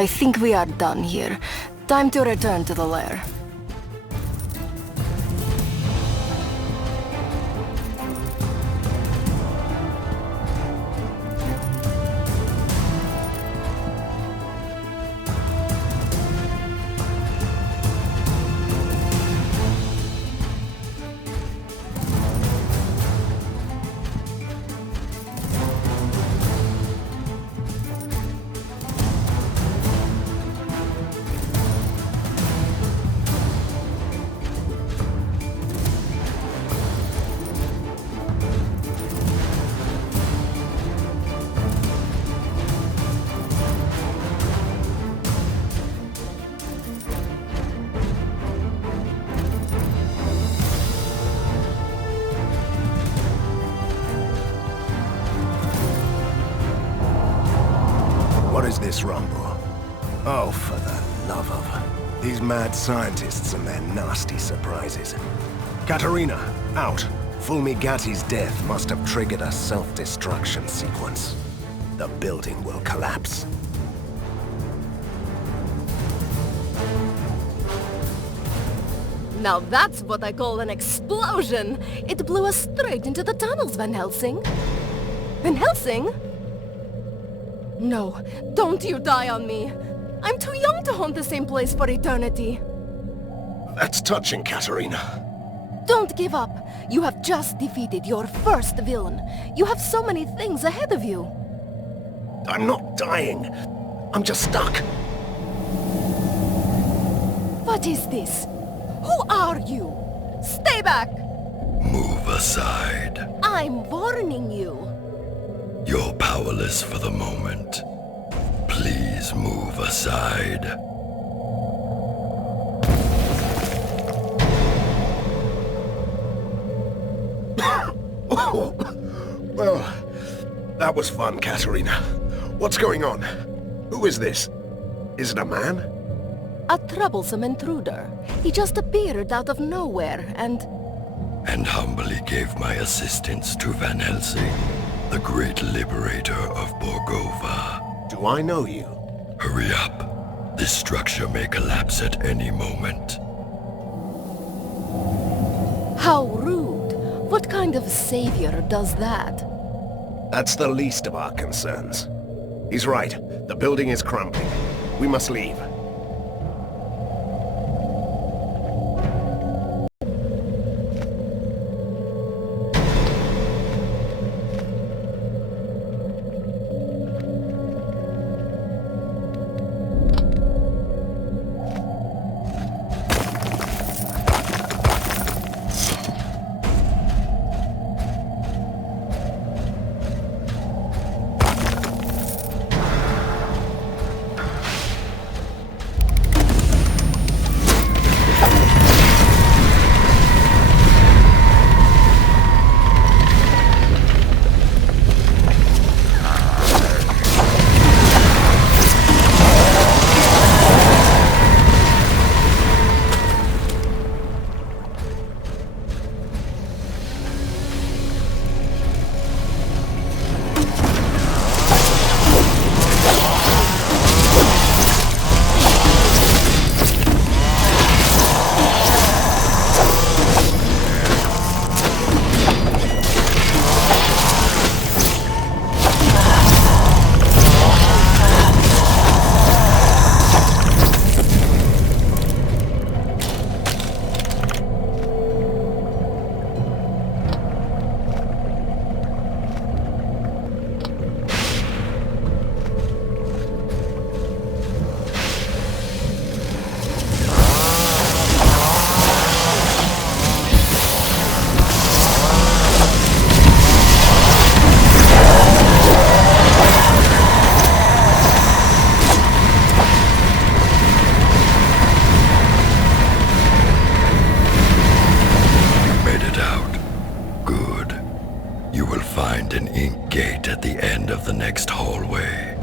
I think we are done here. Time to return to the lair. What is this rumble? Oh, for the love of... These mad scientists and their nasty surprises. Katerina, out. Fulmigati's death must have triggered a self-destruction sequence. The building will collapse. Now that's what I call an explosion! It blew us straight into the tunnels, Van Helsing. Van Helsing? No, don't you die on me. I'm too young to haunt the same place for eternity. That's touching, Katerina. Don't give up. You have just defeated your first villain. You have so many things ahead of you. I'm not dying. I'm just stuck. What is this? Who are you? Stay back! Move aside. I'm warning you. You're powerless for the moment. Please move aside. Well, that was fun, Katerina. What's going on? Who is this? Is it a man? A troublesome intruder. He just appeared out of nowhere and humbly gave my assistance to Van Helsing, the great liberator of Borgova. Do I know you? Hurry up. This structure may collapse at any moment. How rude. What kind of savior does that? That's the least of our concerns. He's right. The building is crumbling. We must leave. next hallway.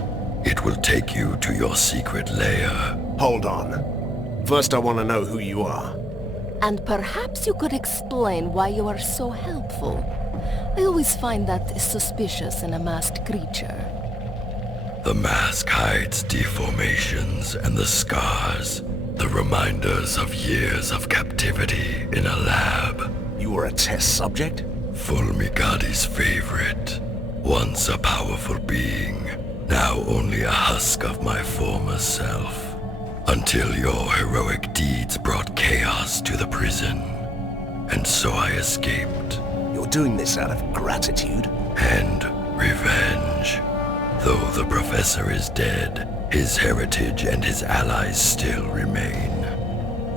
It will take you to your secret lair. Hold on. First I want to know who you are. And perhaps you could explain why you are so helpful. I always find that suspicious in a masked creature. The mask hides deformations and the scars, the reminders of years of captivity in a lab. You were a test subject? Fulmigati's favorite. Once a powerful being, now only a husk of my former self. Until your heroic deeds brought chaos to the prison. And so I escaped. You're doing this out of gratitude? And revenge. Though the professor is dead, his heritage and his allies still remain.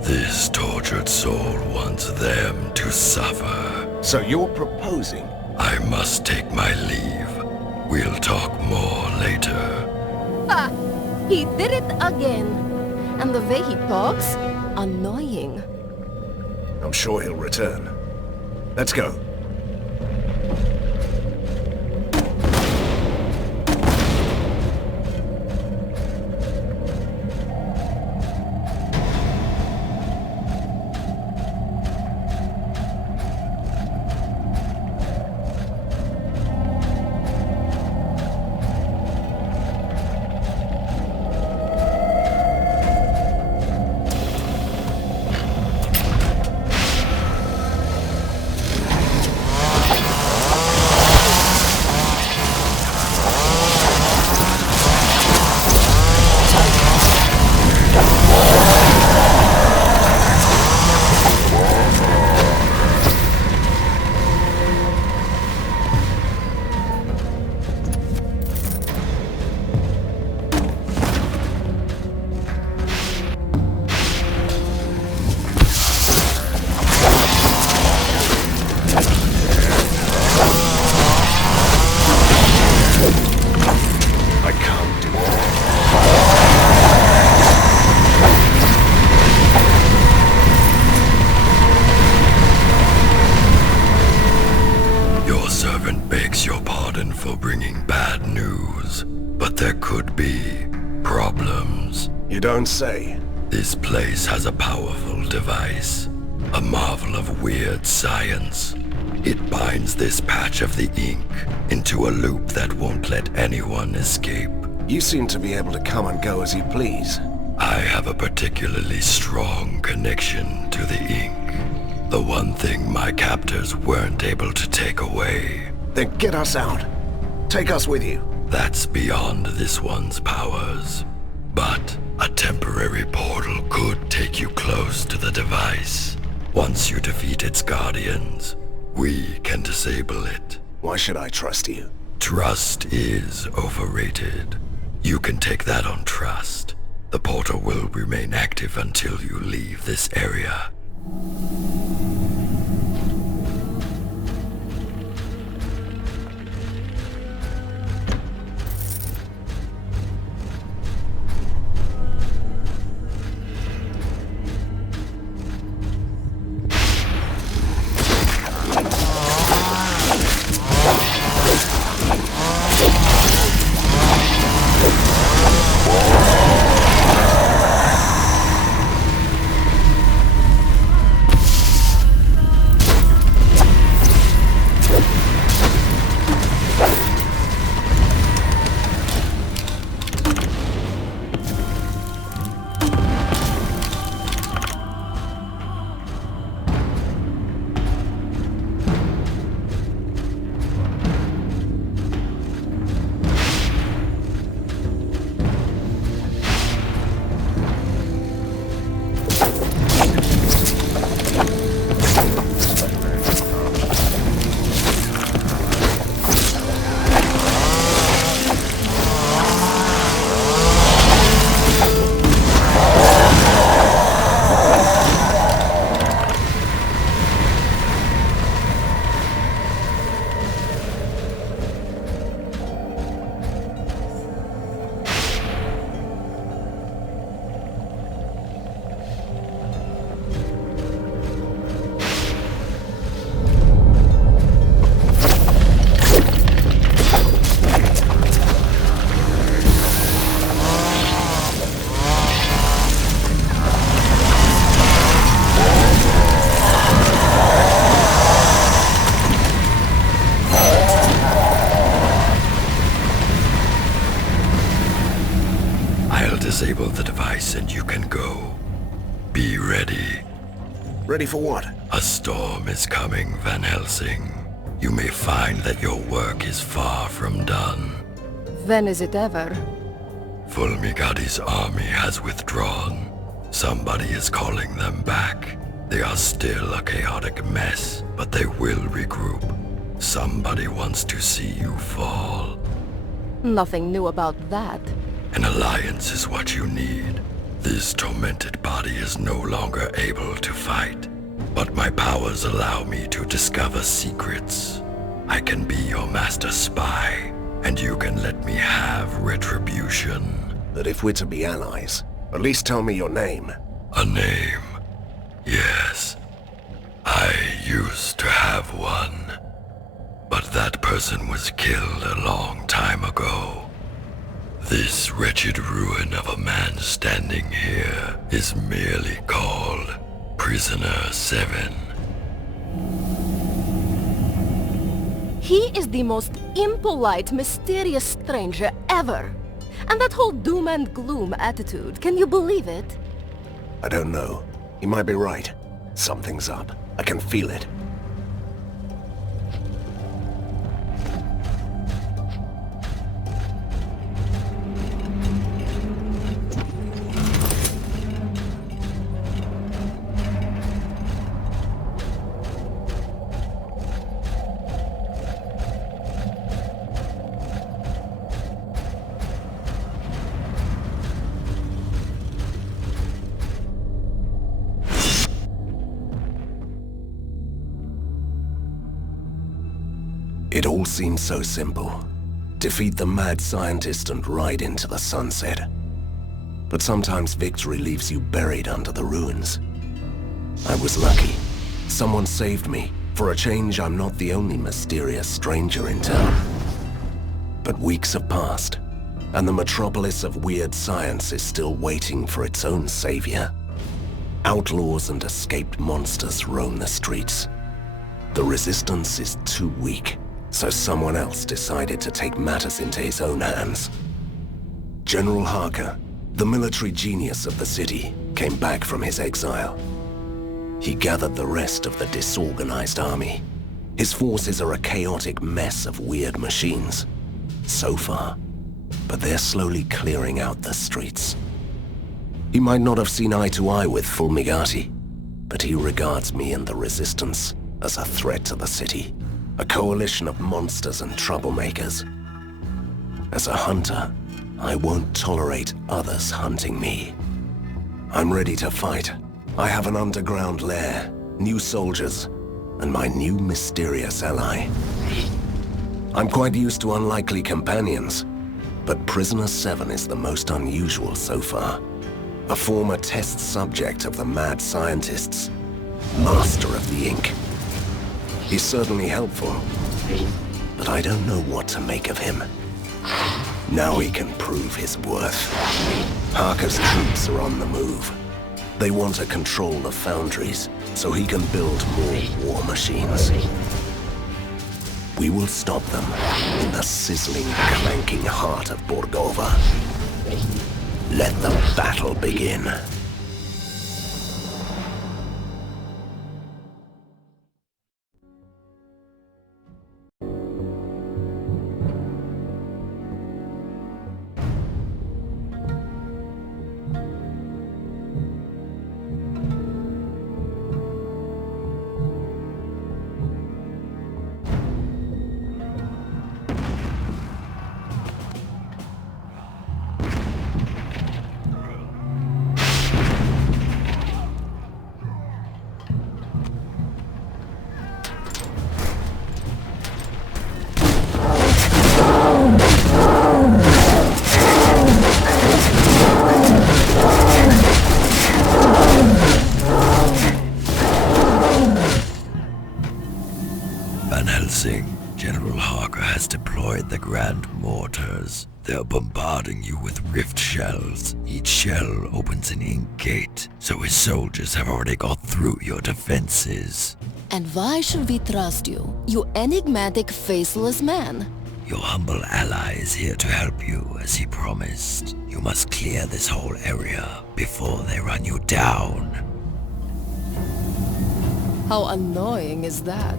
This tortured soul wants them to suffer. So you're proposing? I must take my leave. We'll talk more later. Ha! He did it again. And the way he talks, annoying. I'm sure he'll return. Let's go. For bringing bad news, but there could be problems. You don't say. This place has a powerful device, a marvel of weird science. It binds this patch of the ink into a loop that won't let anyone escape. You seem to be able to come and go as you please. I have a particularly strong connection to the ink. The one thing my captors weren't able to take away. Then get us out. Take us with you. That's beyond this one's powers. But a temporary portal could take you close to the device. Once you defeat its guardians, we can disable it. Why should I trust you? Trust is overrated. You can take that on trust. The portal will remain active until you leave this area. choice and you can go. Be ready. Ready for what? A storm is coming, Van Helsing. You may find that your work is far from done. When is it ever? Fulmigati's army has withdrawn. Somebody is calling them back. They are still a chaotic mess, but they will regroup. Somebody wants to see you fall. Nothing new about that. An alliance is what you need. This tormented body is no longer able to fight, but my powers allow me to discover secrets. I can be your master spy, and you can let me have retribution. But if we're to be allies, at least tell me your name. A name? Yes. I used to have one. But that person was killed a long time ago. This wretched ruin of a man standing here is merely called Prisoner 7. He is the most impolite, mysterious stranger ever. And that whole doom and gloom attitude, can you believe it? I don't know. He might be right. Something's up. I can feel it. It all seems so simple. Defeat the mad scientist and ride into the sunset. But sometimes victory leaves you buried under the ruins. I was lucky. Someone saved me. For a change, I'm not the only mysterious stranger in town. But weeks have passed, and the metropolis of weird science is still waiting for its own savior. Outlaws and escaped monsters roam the streets. The resistance is too weak. So someone else decided to take matters into his own hands. General Harker, the military genius of the city, came back from his exile. He gathered the rest of the disorganized army. His forces are a chaotic mess of weird machines. So far, but they're slowly clearing out the streets. He might not have seen eye to eye with Fulmigati, but he regards me and the Resistance as a threat to the city. A coalition of monsters and troublemakers. As a hunter, I won't tolerate others hunting me. I'm ready to fight. I have an underground lair, new soldiers, and my new mysterious ally. I'm quite used to unlikely companions, but Prisoner 7 is the most unusual so far. A former test subject of the mad scientists, master of the ink. He's certainly helpful, but I don't know what to make of him. Now he can prove his worth. Harker's troops are on the move. They want to control the foundries, so he can build more war machines. We will stop them in the sizzling, clanking heart of Borgova. Let the battle begin. Helsing, General Harker has deployed the Grand Mortars. They're bombarding you with rift shells. Each shell opens an ink gate, so his soldiers have already got through your defenses. And why should we trust you, you enigmatic, faceless man? Your humble ally is here to help you, as he promised. You must clear this whole area before they run you down. How annoying is that?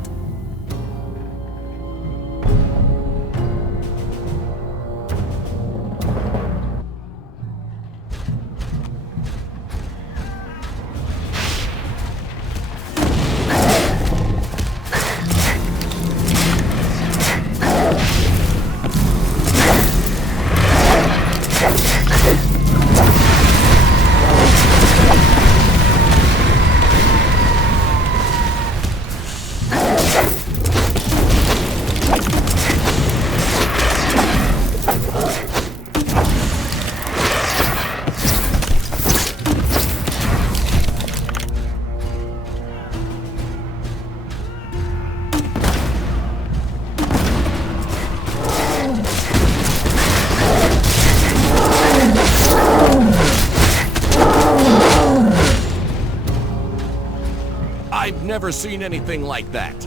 I've never seen anything like that.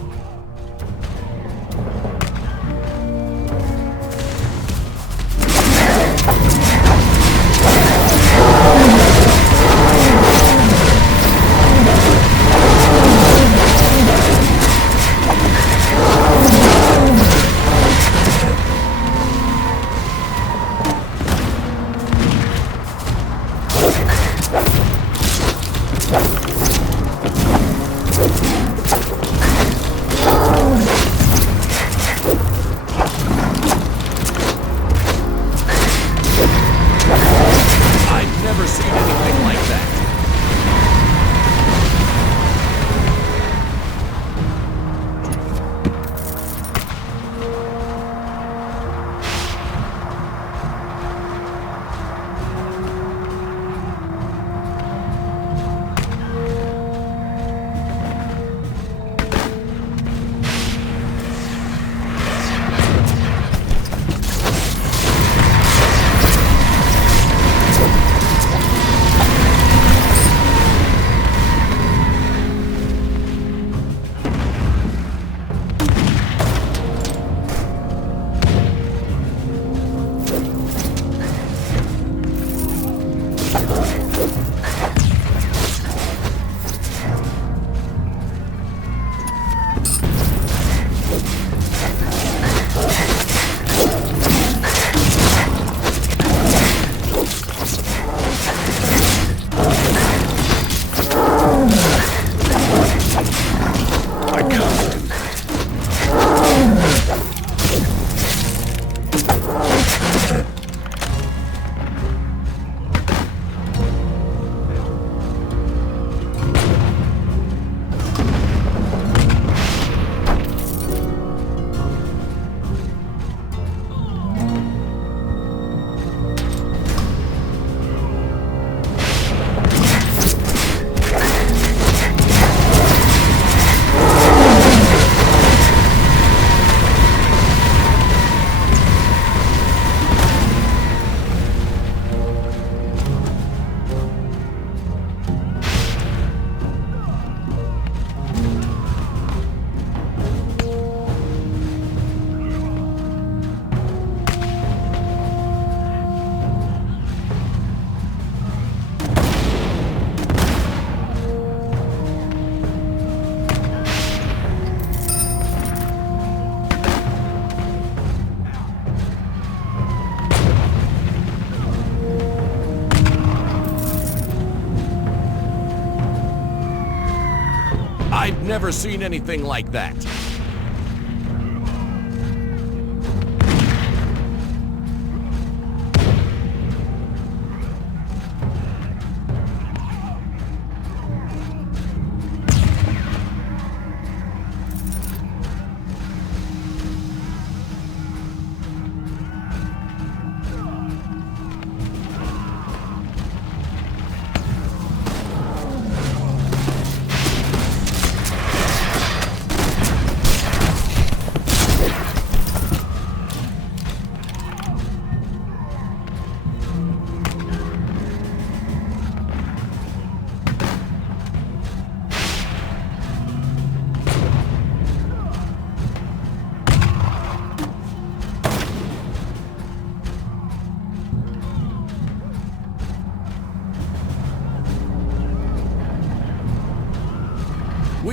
I've never seen anything like that.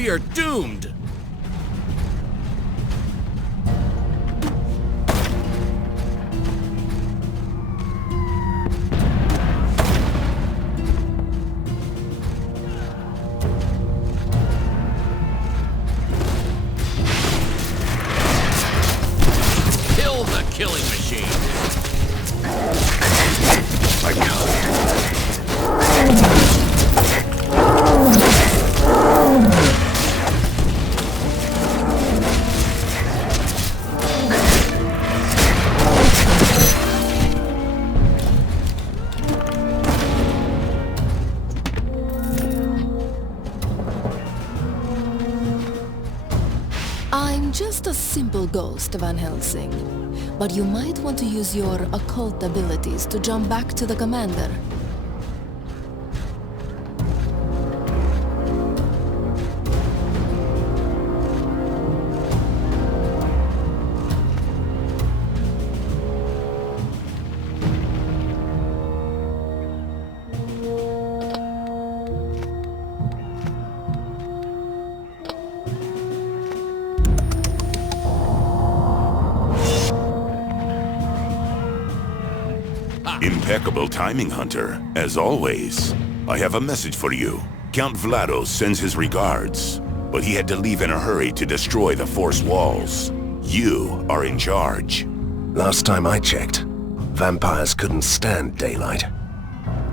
We are doomed! Kill the killing machine! I can't. I'm just a simple ghost, Van Helsing. But you might want to use your occult abilities to jump back to the commander. Impeccable timing, Hunter, as always. I have a message for you. Count Vlados sends his regards, but he had to leave in a hurry to destroy the Force walls. You are in charge. Last time I checked, vampires couldn't stand daylight.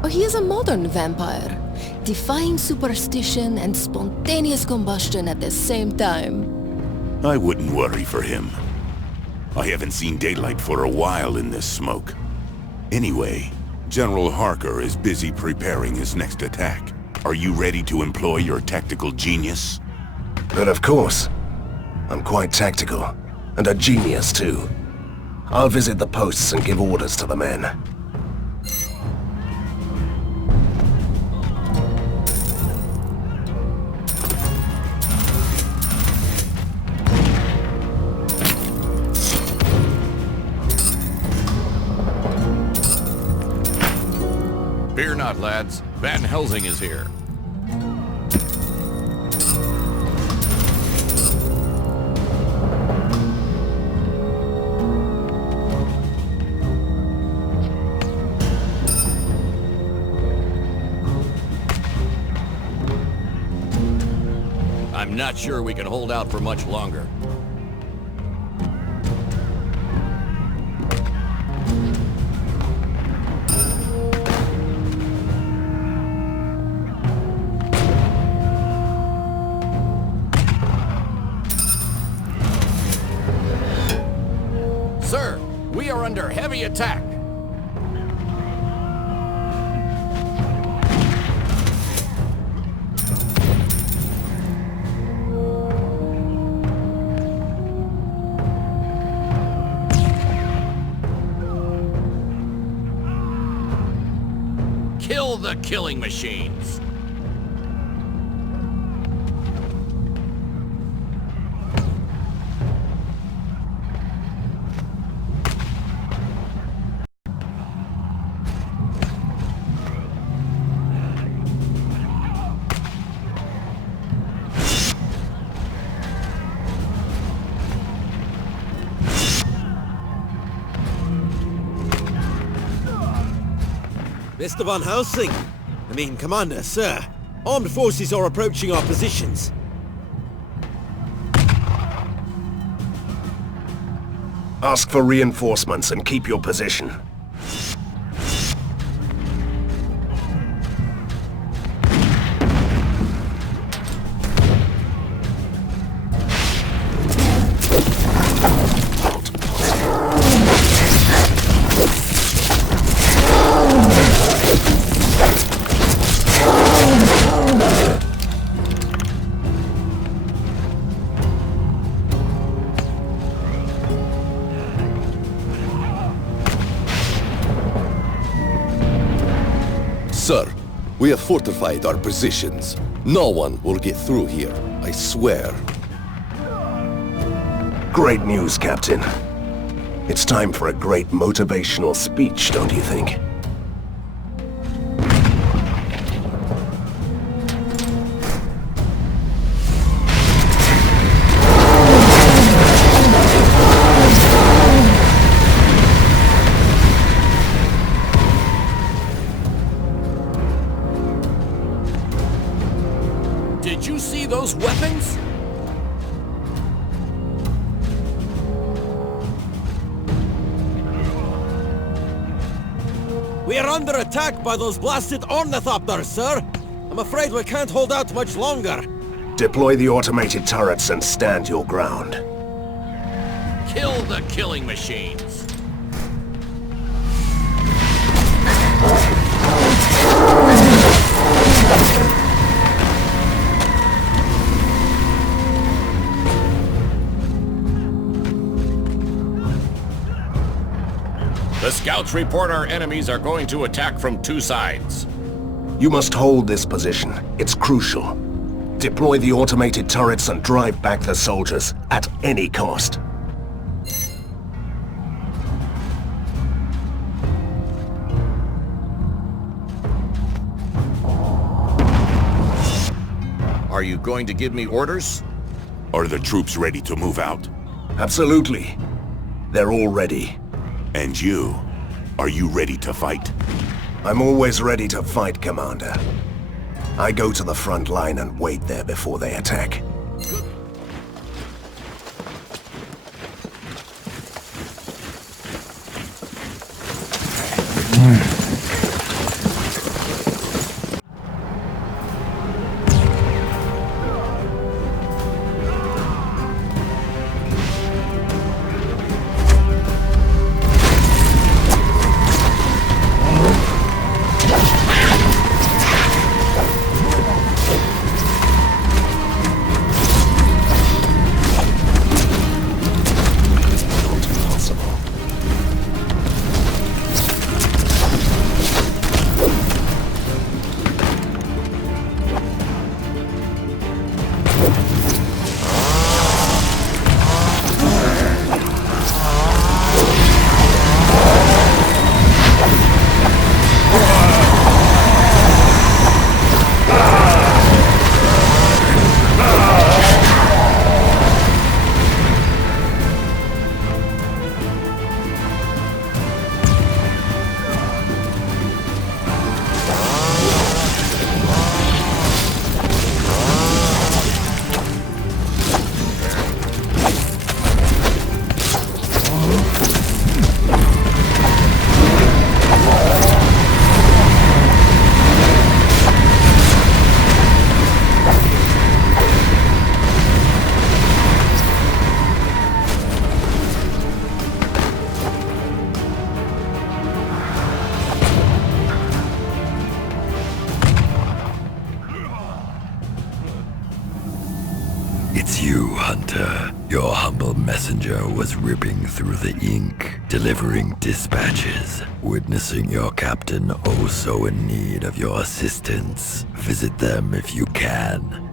Oh, he is a modern vampire, defying superstition and spontaneous combustion at the same time. I wouldn't worry for him. I haven't seen daylight for a while in this smoke. Anyway, General Harker is busy preparing his next attack. Are you ready to employ your tactical genius? But of course. I'm quite tactical, and a genius too. I'll visit the posts and give orders to the men. Fear not, lads. Van Helsing is here. I'm not sure we can hold out for much longer. Sir, we are under heavy attack. Kill the killing machines. Mr. Van Helsing! Commander, sir. Armed forces are approaching our positions. Ask for reinforcements and keep your position. Sir, we have fortified our positions. No one will get through here, I swear. Great news, Captain. It's time for a great motivational speech, don't you think? We are under attack by those blasted ornithopters, sir! I'm afraid we can't hold out much longer. Deploy the automated turrets and stand your ground. Kill the killing machines. The scouts report our enemies are going to attack from 2 sides. You must hold this position. It's crucial. Deploy the automated turrets and drive back the soldiers at any cost. Are you going to give me orders? Are the troops ready to move out? Absolutely. They're all ready. And you? Are you ready to fight? I'm always ready to fight, Commander. I go to the front line and wait there before they attack. It's you, Hunter. Your humble messenger was ripping through the ink, delivering dispatches, witnessing your captain oh so in need of your assistance. Visit them if you can.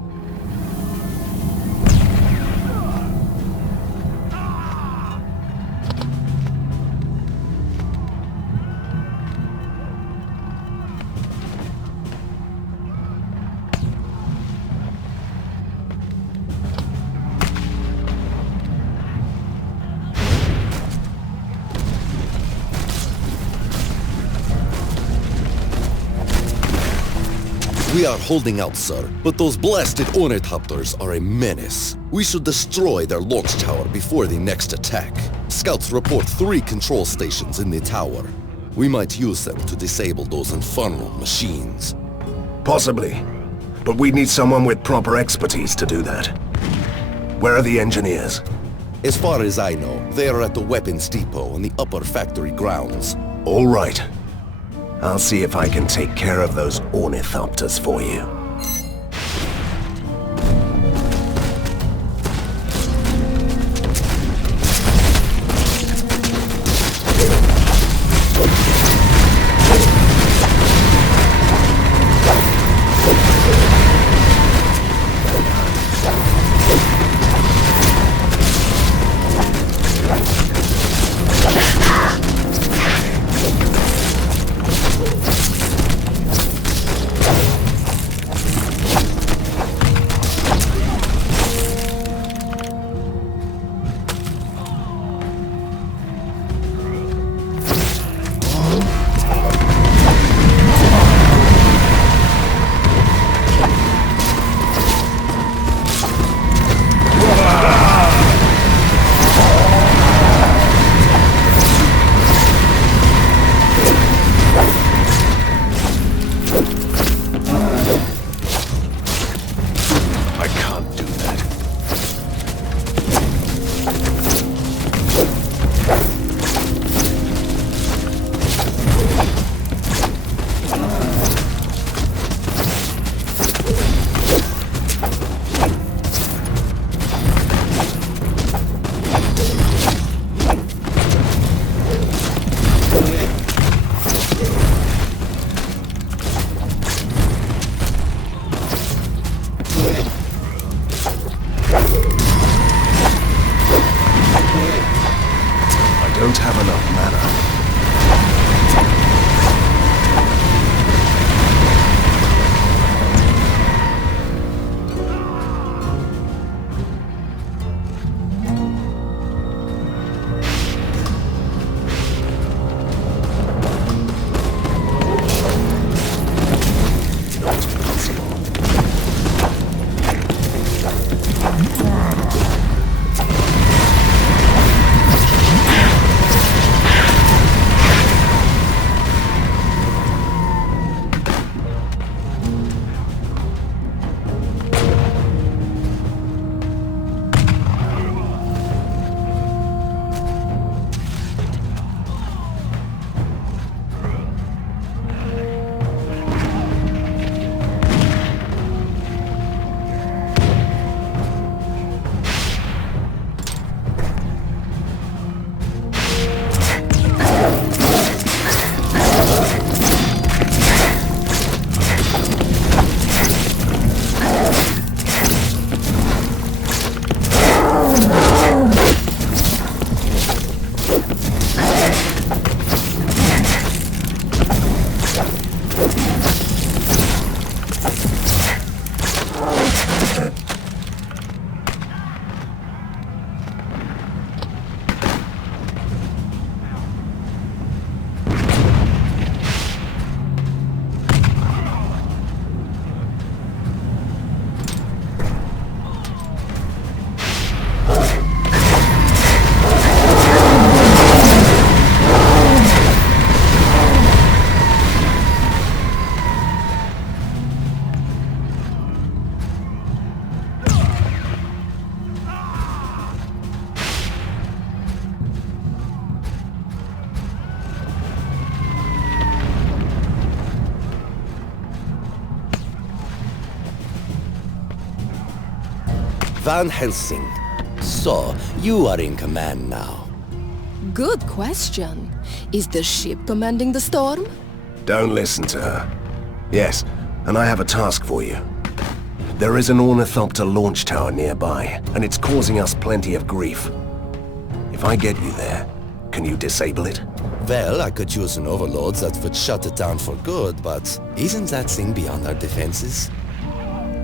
We are holding out, sir, but those blasted ornithopters are a menace. We should destroy their launch tower before the next attack. Scouts report 3 control stations in the tower. We might use them to disable those infernal machines. Possibly. But we need someone with proper expertise to do that. Where are the engineers? As far as I know, they are at the weapons depot on the upper factory grounds. All right. I'll see if I can take care of those ornithopters for you. don't have enough mana. Van Helsing. So, you are in command now. Good question. Is the ship commanding the storm? Don't listen to her. Yes, and I have a task for you. There is an ornithopter launch tower nearby, and it's causing us plenty of grief. If I get you there, can you disable it? Well, I could use an overload that would shut it down for good, but isn't that thing beyond our defenses?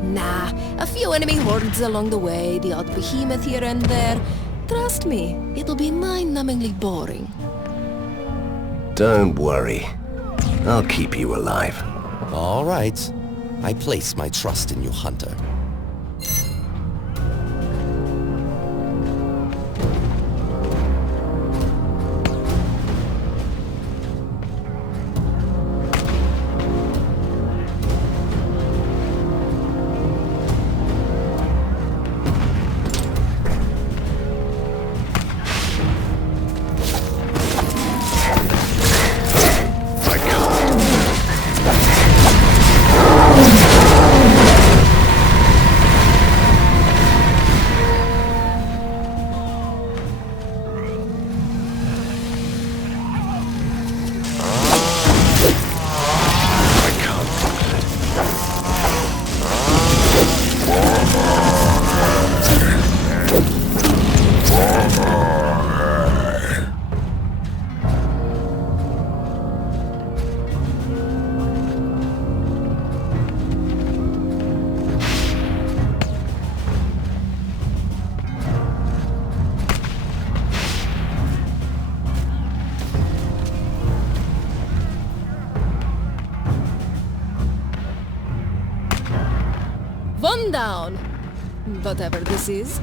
Nah, a few enemy hordes along the way, the odd behemoth here and there. Trust me, it'll be mind-numbingly boring. Don't worry. I'll keep you alive. All right. I place my trust in you, Hunter. One down. Whatever this is.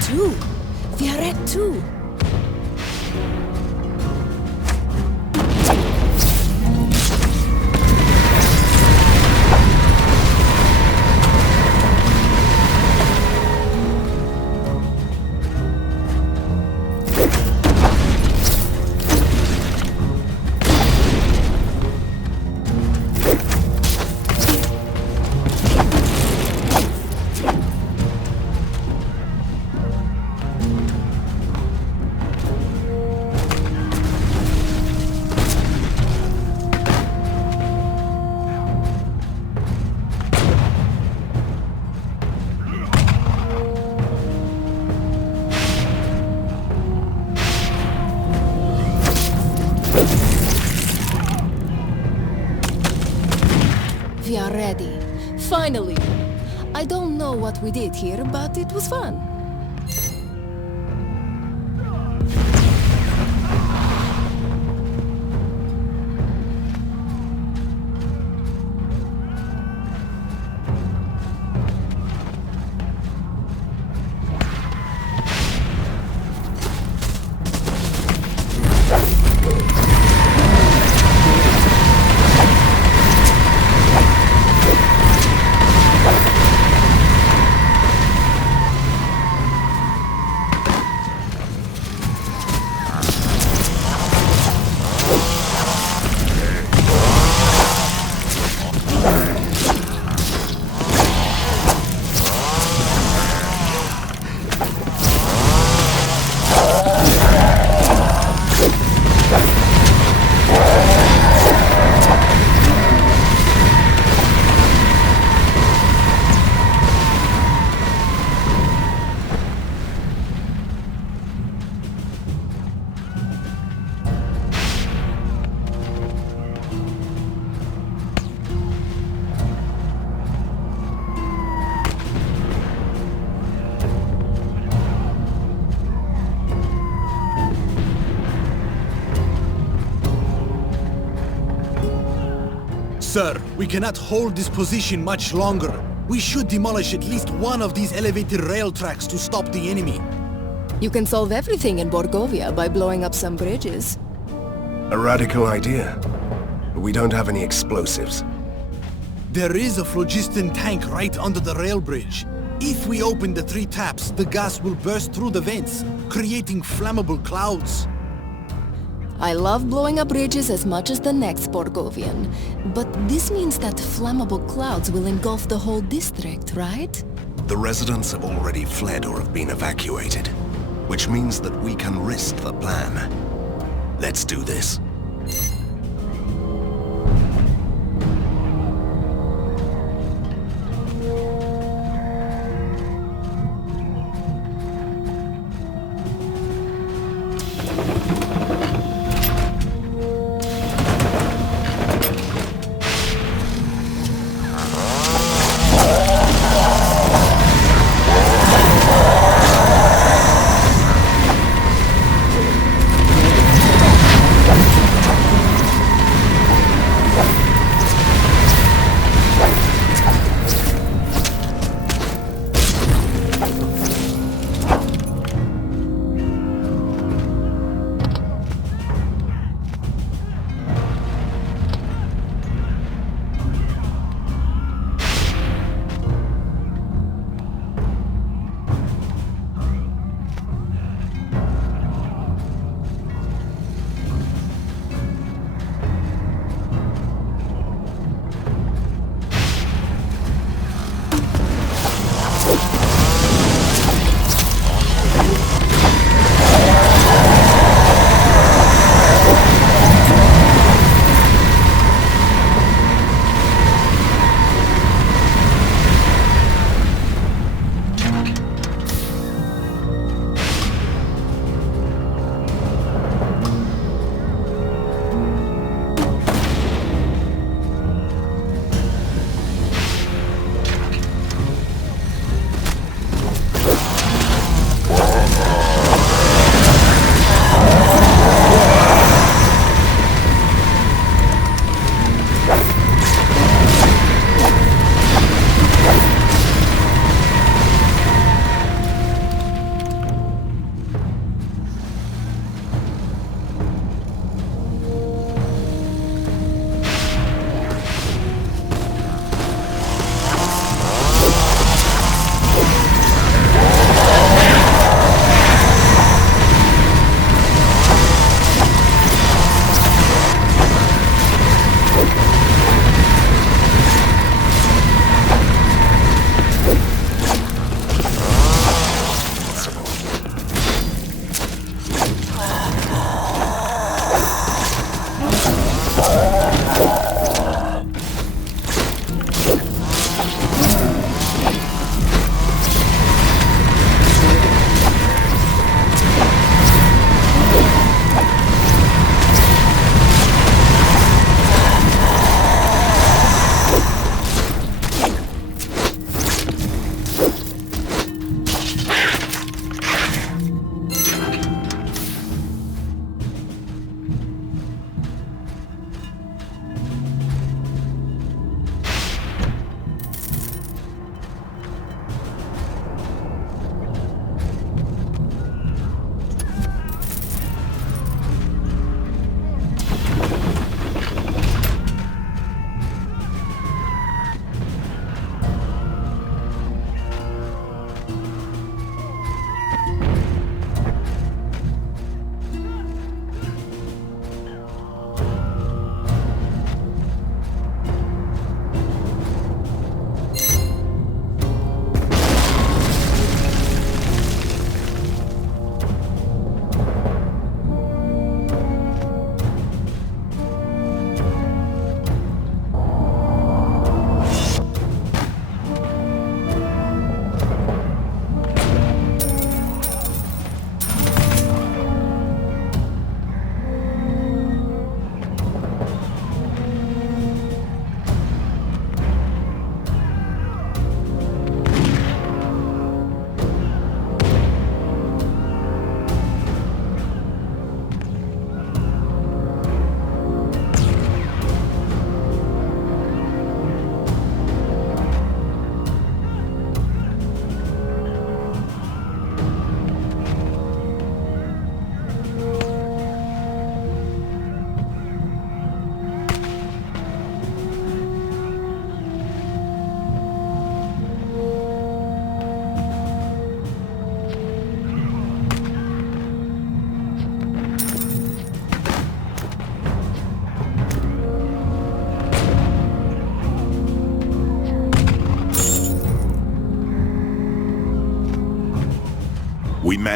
Two. We are at two. ready. Finally. I don't know what we did here, but it was fun. Sir, we cannot hold this position much longer. We should demolish at least one of these elevated rail tracks to stop the enemy. You can solve everything in Borgovia by blowing up some bridges. A radical idea. But we don't have any explosives. There is a phlogiston tank right under the rail bridge. If we open the 3 taps, the gas will burst through the vents, creating flammable clouds. I love blowing up bridges as much as the next Borgovian, but this means that flammable clouds will engulf the whole district, right? The residents have already fled or have been evacuated, which means that we can risk the plan. Let's do this.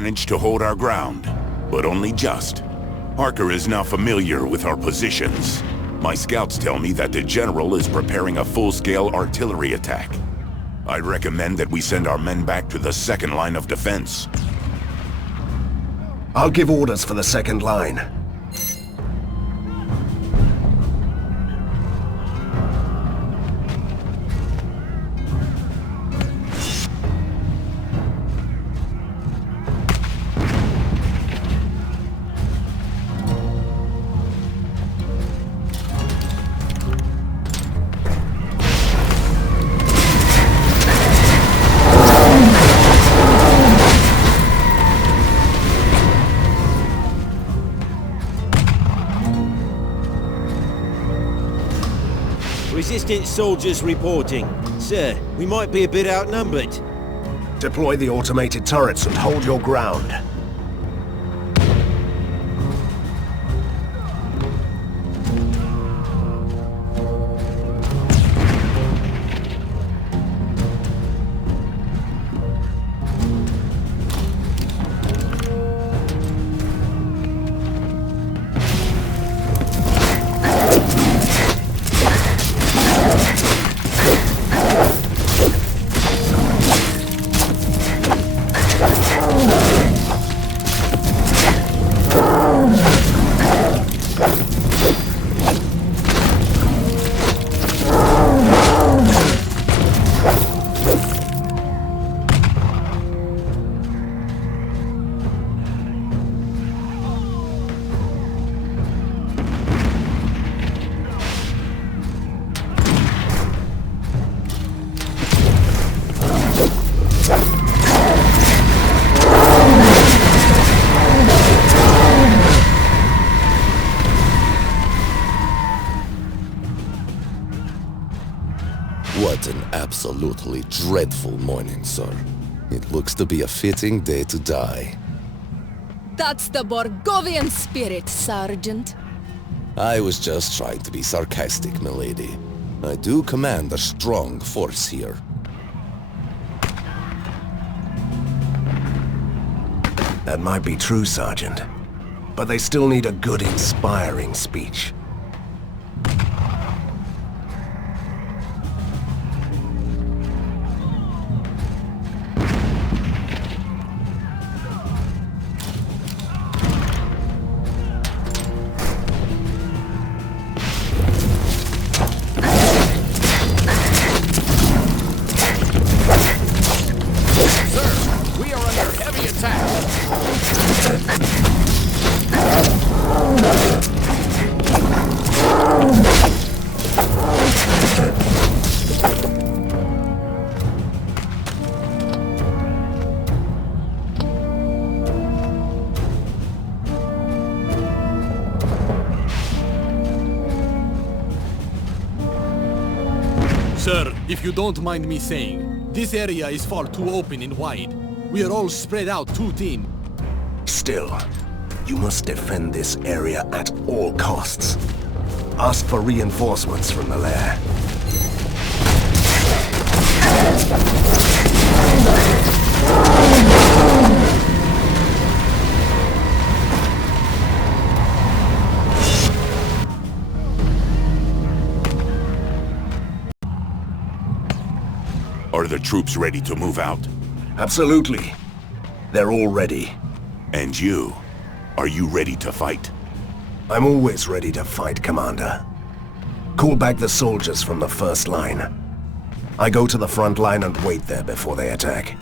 managed to hold our ground, but only just. Harker is now familiar with our positions. My scouts tell me that the General is preparing a full-scale artillery attack. I recommend that we send our men back to the second line of defense. I'll give orders for the second line. Resistance soldiers reporting. Sir, we might be a bit outnumbered. Deploy the automated turrets and hold your ground. What an absolutely dreadful morning, sir. It looks to be a fitting day to die. That's the Borgovian spirit, Sergeant. I was just trying to be sarcastic, milady. I do command a strong force here. That might be true, Sergeant. But they still need a good, inspiring speech. Sir, if you don't mind me saying, this area is far too open and wide. We are all spread out too thin. Still, you must defend this area at all costs. Ask for reinforcements from the lair. Are the troops ready to move out? Absolutely. They're all ready. And you? Are you ready to fight? I'm always ready to fight, Commander. Call back the soldiers from the first line. I go to the front line and wait there before they attack.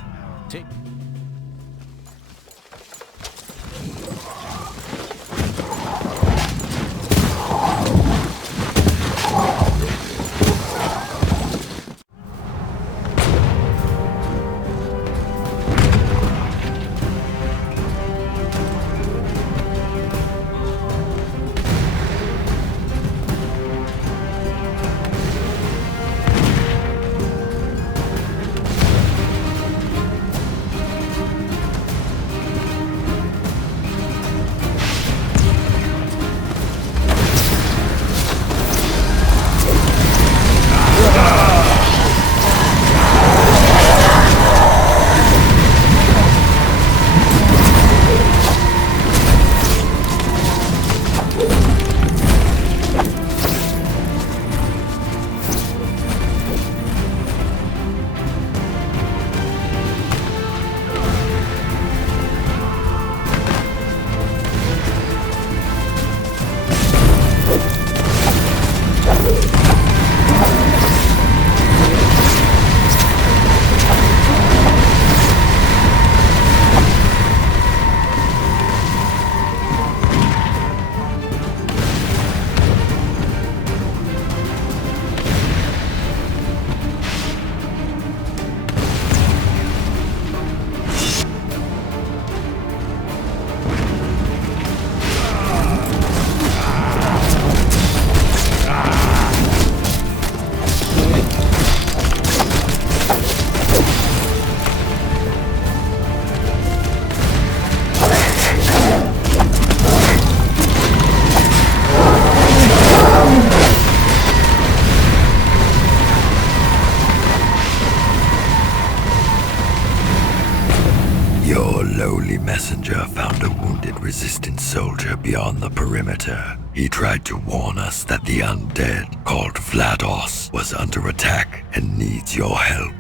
resistant soldier beyond the perimeter. He tried to warn us that the undead, called Vlados, was under attack and needs your help.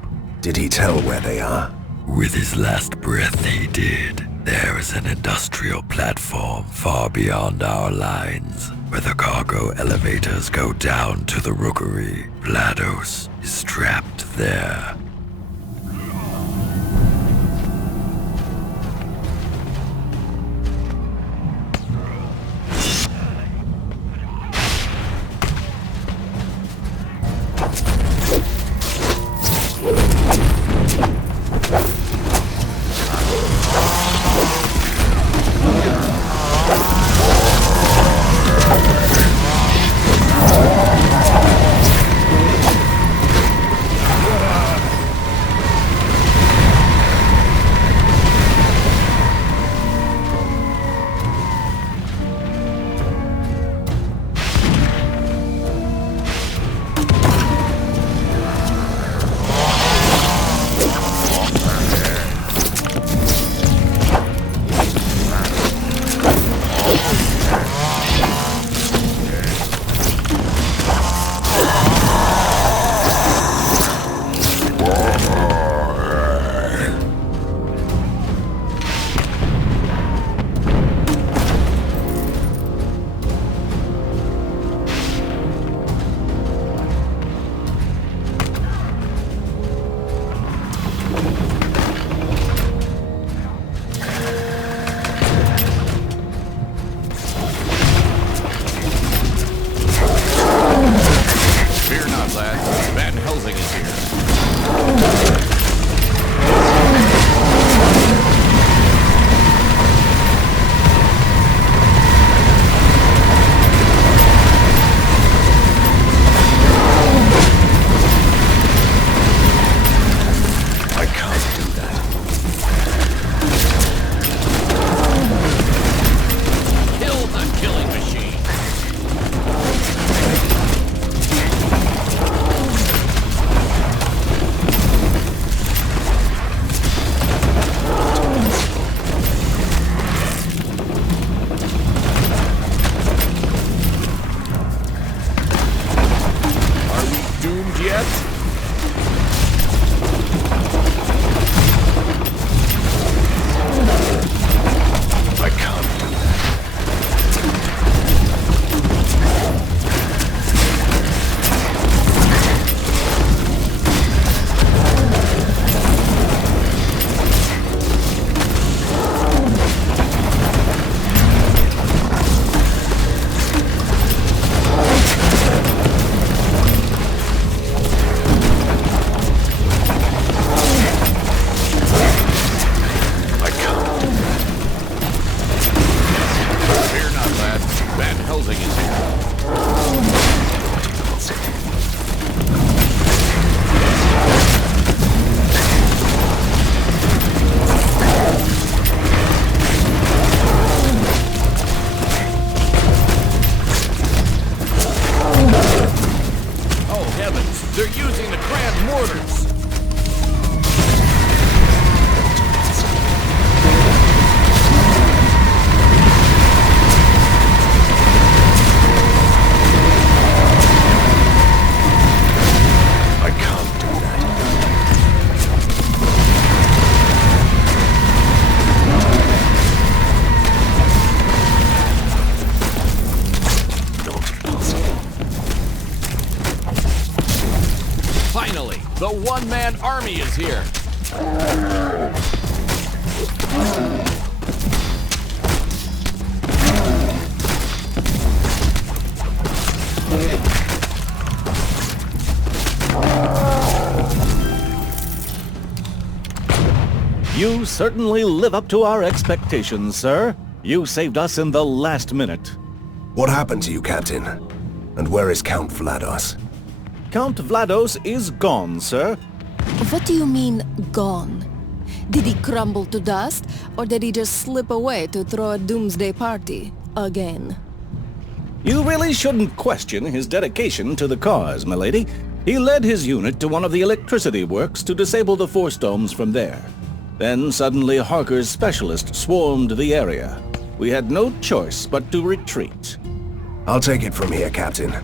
Did he tell where they are? With his last breath, he did. There is an industrial platform far beyond our lines, where the cargo elevators go down to the rookery. Vlados is trapped there. Helsing is here. Finally, the one-man army is here. You certainly live up to our expectations, sir. You saved us in the last minute. What happened to you, Captain? And where is Count Vlados? Count Vlados is gone, sir. What do you mean, gone? Did he crumble to dust, or did he just slip away to throw a doomsday party again? You really shouldn't question his dedication to the cause, milady. He led his unit to one of the electricity works to disable the force domes from there. Then suddenly Harker's specialists swarmed the area. We had no choice but to retreat. I'll take it from here, Captain.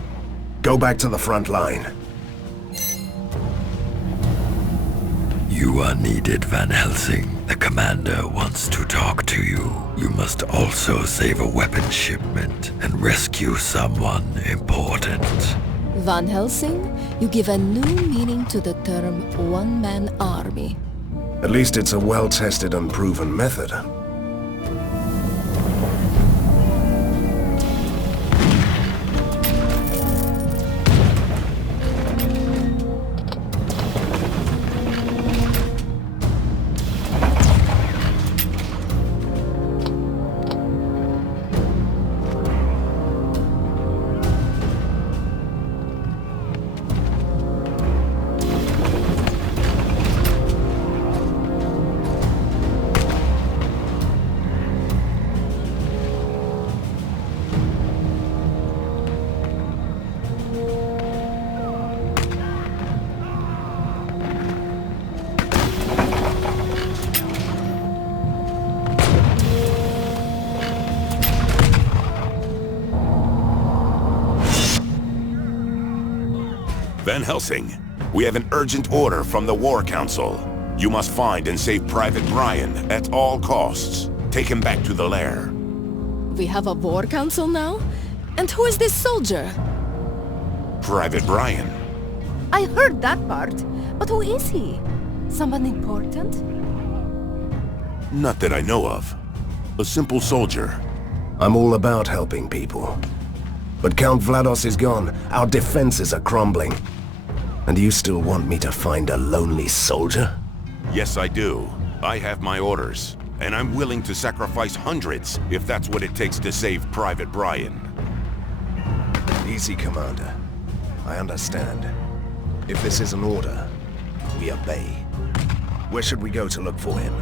Go back to the front line. You are needed, Van Helsing. The commander wants to talk to you. You must also save a weapon shipment and rescue someone important. Van Helsing, you give a new meaning to the term one-man army. At least it's a well-tested and proven method. Van Helsing, we have an urgent order from the War Council. You must find and save Private Brian at all costs. Take him back to the lair. We have a war council now? And who is this soldier? Private Brian. I heard that part, but who is he? Someone important? Not that I know of. A simple soldier. I'm all about helping people. But Count Vlados is gone. Our defenses are crumbling. And you still want me to find a lonely soldier? Yes, I do. I have my orders. And I'm willing to sacrifice hundreds if that's what it takes to save Private Brian. Easy, Commander. I understand. If this is an order, we obey. Where should we go to look for him?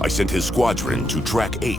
I sent his squadron to Track 8.